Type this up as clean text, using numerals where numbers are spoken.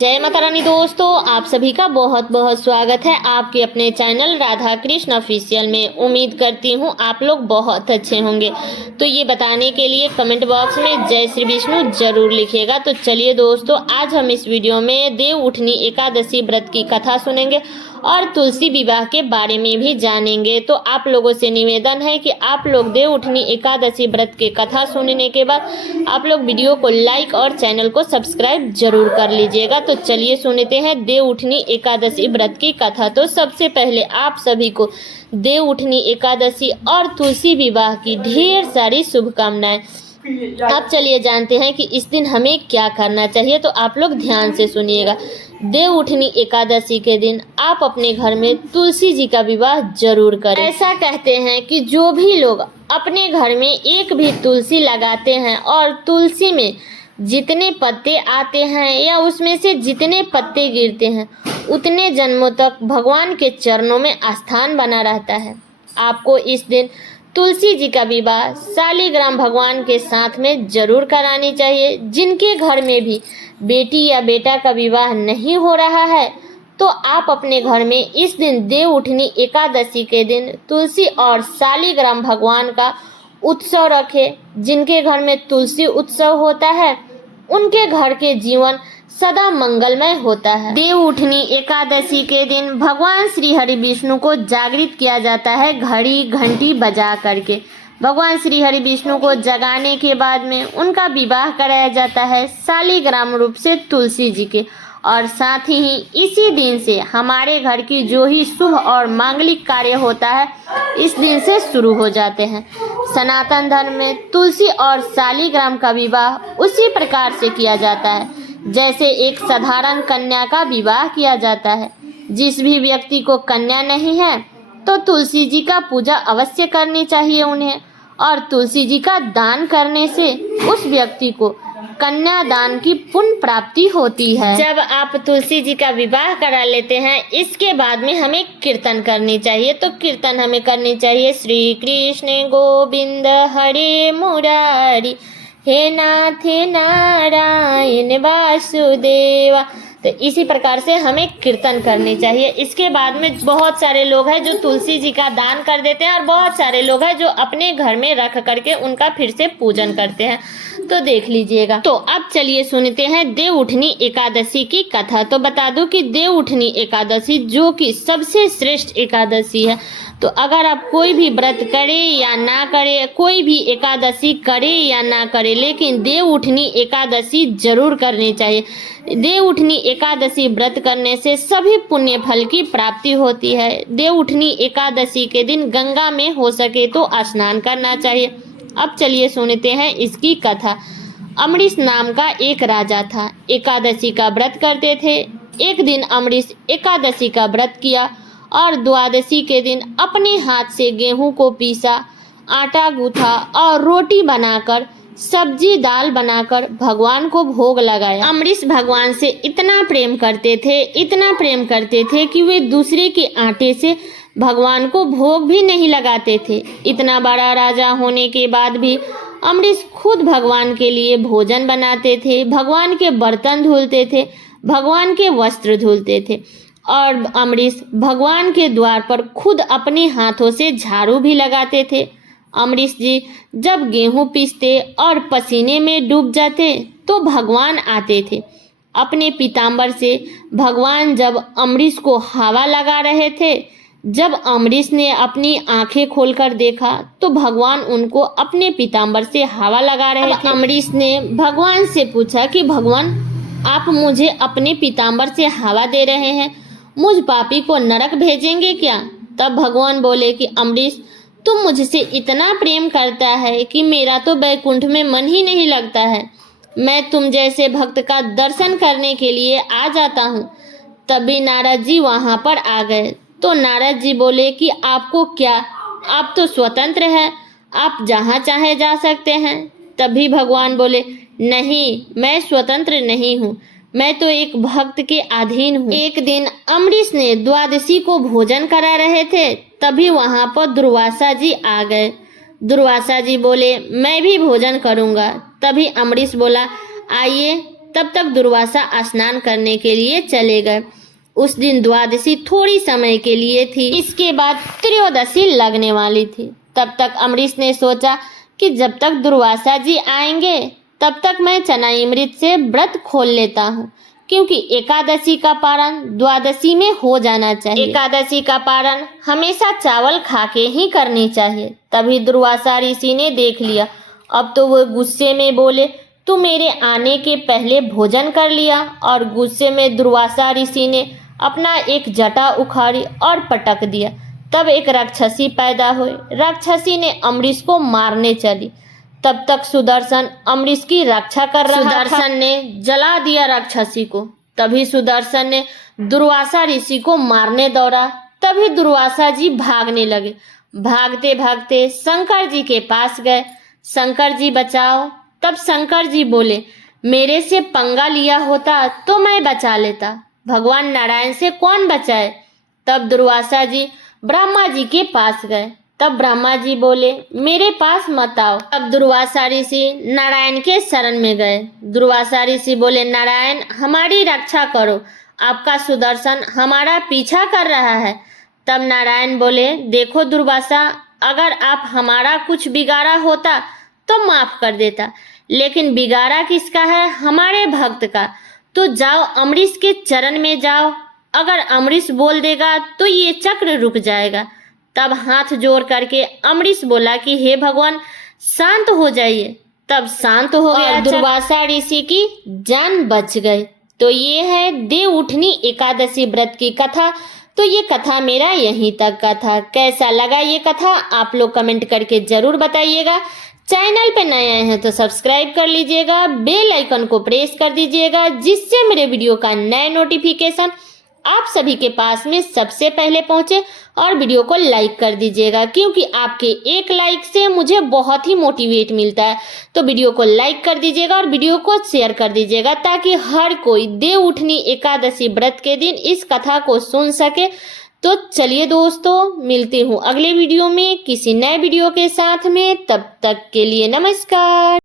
जय माता रानी दोस्तों, आप सभी का बहुत बहुत स्वागत है आपके अपने चैनल राधा कृष्ण ऑफिशियल में। उम्मीद करती हूँ आप लोग बहुत अच्छे होंगे। तो ये बताने के लिए कमेंट बॉक्स में जय श्री विष्णु जरूर लिखिएगा। तो चलिए दोस्तों, आज हम इस वीडियो में देव उठनी एकादशी व्रत की कथा सुनेंगे और तुलसी विवाह के बारे में भी जानेंगे। तो आप लोगों से निवेदन है कि आप लोग देव उठनी एकादशी व्रत के कथा सुनने के बाद आप लोग वीडियो को लाइक और चैनल को सब्सक्राइब जरूर कर लीजिएगा। तो चलिए सुनते हैं देव उठनी एकादशी व्रत की कथा। तो सबसे पहले आप सभी को देव उठनी एकादशी और तुलसी विवाह की ढेर सारी शुभकामनाएं। अब चलिए जानते हैं कि इस दिन हमें क्या करना चाहिए। तो आप लोग ध्यान से सुनिएगा। देव उठनी एकादशी के दिन आप अपने घर में तुलसी जी का विवाह जरूर करें। ऐसा कहते हैं कि जो भी लोग अपने घर में एक भी तुलसी लगाते हैं और तुलसी में जितने पत्ते आते हैं या उसमें से जितने पत्ते गिरते हैं उतने जन्मों तक भगवान के चरणों में आस्थान बना रहता है। आपको इस दिन तुलसी जी का विवाह शालिग्राम भगवान के साथ में जरूर करानी चाहिए। जिनके घर में भी बेटी या बेटा का विवाह नहीं हो रहा है तो आप अपने घर में इस दिन देव उठनी एकादशी के दिन तुलसी और शालिग्राम भगवान का उत्सव रखें। जिनके घर में तुलसी उत्सव होता है उनके घर के जीवन सदा मंगलमय होता है। देव उठनी एकादशी के दिन भगवान श्री हरि विष्णु को जागृत किया जाता है घड़ी घंटी बजा करके। भगवान श्री हरि विष्णु को जगाने के बाद में उनका विवाह कराया जाता है शालिग्राम रूप से तुलसी जी के। और साथ ही इसी दिन से हमारे घर की जो ही शुभ और मांगलिक कार्य होता है इस दिन से शुरू हो जाते हैं। सनातन धर्म में तुलसी और शालिग्राम का विवाह उसी प्रकार से किया जाता है जैसे एक साधारण कन्या का विवाह किया जाता है। जिस भी व्यक्ति को कन्या नहीं है तो तुलसी जी का पूजा अवश्य करनी चाहिए उन्हें, और तुलसी जी का दान करने से उस व्यक्ति को कन्या दान की पुण्य प्राप्ति होती है। जब आप तुलसी जी का विवाह करा लेते हैं इसके बाद में हमें कीर्तन करनी चाहिए। तो कीर्तन हमें करनी चाहिए श्री कृष्ण गोविंद हरे मुरारी हे नाथ नारायण वासुदेवा। तो इसी प्रकार से हमें कीर्तन करनी चाहिए। इसके बाद में बहुत सारे लोग हैं जो तुलसी जी का दान कर देते हैं और बहुत सारे लोग हैं जो अपने घर में रख करके उनका फिर से पूजन करते हैं। तो देख लीजिएगा। तो अब चलिए सुनते हैं देव उठनी एकादशी की कथा। तो बता दूं कि देव उठनी एकादशी जो कि सबसे श्रेष्ठ एकादशी है। तो अगर आप कोई भी व्रत करे या ना करे, कोई भी एकादशी करे या ना करे, लेकिन देव उठनी एकादशी जरूर करनी चाहिए। देव उठनी एकादशी व्रत करने से सभी पुण्य फल की प्राप्ति होती है। देव उठनी एकादशी के दिन गंगा में हो सके तो स्नान करना चाहिए। अब चलिए सुनते हैं इसकी कथा। अमरीश नाम का एक राजा था, एकादशी का व्रत करते थे। एक दिन अमरीश एकादशी का व्रत किया और द्वादशी के दिन अपने हाथ से गेहूं को पीसा, आटा गूथा और रोटी बनाकर सब्जी दाल बनाकर भगवान को भोग लगाया। अमरीश भगवान से इतना प्रेम करते थे कि वे दूसरे के आटे से भगवान को भोग भी नहीं लगाते थे। इतना बड़ा राजा होने के बाद भी अमरीश खुद भगवान के लिए भोजन बनाते थे, भगवान के बर्तन धुलते थे, भगवान के वस्त्र धुलते थे और अमरीश भगवान के द्वार पर खुद अपने हाथों से झाड़ू भी लगाते थे। अमरीश जी जब गेहूं पीसते और पसीने में डूब जाते तो भगवान आते थे अपने पीताम्बर से। भगवान जब अमरीश को हवा लगा रहे थे, जब अमरीश ने अपनी आंखें खोलकर देखा तो भगवान उनको अपने पीताम्बर से हवा लगा रहे थे। अमरीश ने भगवान से पूछा कि भगवान, आप मुझे अपने पीताम्बर से हवा दे रहे हैं, मुझ पापी को नरक भेजेंगे क्या? तब भगवान बोले कि अमरीश, तुम मुझसे इतना प्रेम करता है कि मेरा तो बैकुंठ में मन ही नहीं लगता है। मैं तुम जैसे भक्त का दर्शन करने के लिए आ जाता हूँ। तभी नारद जी वहाँ पर आ गए। तो नारद जी बोले कि आपको क्या, आप तो स्वतंत्र हैं, आप जहाँ चाहे जा सकते हैं। तभी भगवान बोले, नहीं, मैं स्वतंत्र नहीं हूँ, मैं तो एक भक्त के अधीन हूँ। एक दिन अमरीश ने द्वादशी को भोजन करा रहे थे, तभी वहाँ पर दुर्वासा जी आ गए। दुर्वासा जी बोले, मैं भी भोजन करूँगा। तभी अमरीश बोला, आइए तब तक दुर्वासा स्नान करने के लिए चले गए। उस दिन द्वादशी थोड़ी समय के लिए थी, इसके बाद त्रयोदशी लगने वाली थी। तब तक अम्बरीश ने सोचा कि जब तक दुर्वासा जी आएंगे तब तक मैं चनामृत से व्रत खोल लेता हूँ, क्योंकि एकादशी का पारण द्वादशी में हो जाना चाहिए। एकादशी का पारण हमेशा चावल खा के ही करनी चाहिए। तभी दुर्वासा ऋषि ने देख लिया। अब तो वो गुस्से में बोले, तू मेरे आने के पहले भोजन कर लिया। और गुस्से में दुर्वासा ऋषि ने अपना एक जटा उखाड़ी और पटक दिया। तब एक राक्षसी पैदा हुई। राक्षसी ने अम्बरीश को मारने चली। तब तक सुदर्शन अम्बरीश की रक्षा कर रहा था। सुदर्शन ने जला दिया राक्षसी को। तभी सुदर्शन ने दुर्वासा ऋषि को मारने दौड़ा। तभी दुर्वासा जी भागने लगे। भागते भागते शंकर जी के पास गए। शंकर जी बचाओ। तब शंकर जी बोले, मेरे से पंगा लिया होता तो मैं बचा लेता, भगवान नारायण से कौन बचाए। तब दुर्वासा जी ब्रह्मा जी के पास गए। तब ब्रह्मा जी बोले, मेरे पास मत आओ। अब दुर्वासा ऋषि नारायण के शरण में गए। दुर्वासा ऋषि बोले, नारायण हमारी रक्षा करो, आपका सुदर्शन हमारा पीछा कर रहा है। तब नारायण बोले, देखो दुर्वासा, अगर आप हमारा कुछ बिगाड़ा होता तो माफ कर देता, लेकिन बिगाड़ा किसका है? हमारे भक्त का। तो जाओ अम्बरीश के चरण में जाओ, अगर अम्बरीश बोल देगा तो ये चक्र रुक जाएगा। तब हाथ जोड़ करके अम्बरीश बोला कि हे भगवान शांत हो जाइए। तब शांत हो गया। दुर्वासा ऋषि की जान बच गई। तो ये है देव उठनी एकादशी व्रत की कथा। तो ये कथा मेरा यहीं तक का था। कैसा लगा ये कथा आप लोग कमेंट करके जरूर बताइएगा। चैनल पे नए आए हैं तो सब्सक्राइब कर लीजिएगा, बेल आइकन को प्रेस कर दीजिएगा, जिससे मेरे वीडियो का नए नोटिफिकेशन आप सभी के पास में सबसे पहले पहुंचे। और वीडियो को लाइक कर दीजिएगा, क्योंकि आपके एक लाइक से मुझे बहुत ही मोटिवेट मिलता है। तो वीडियो को लाइक कर दीजिएगा और वीडियो को शेयर कर दीजिएगा, ताकि हर कोई देव उठनी एकादशी व्रत के दिन इस कथा को सुन सके। तो चलिए दोस्तों, मिलती हूँ अगले वीडियो में किसी नए वीडियो के साथ में। तब तक के लिए नमस्कार।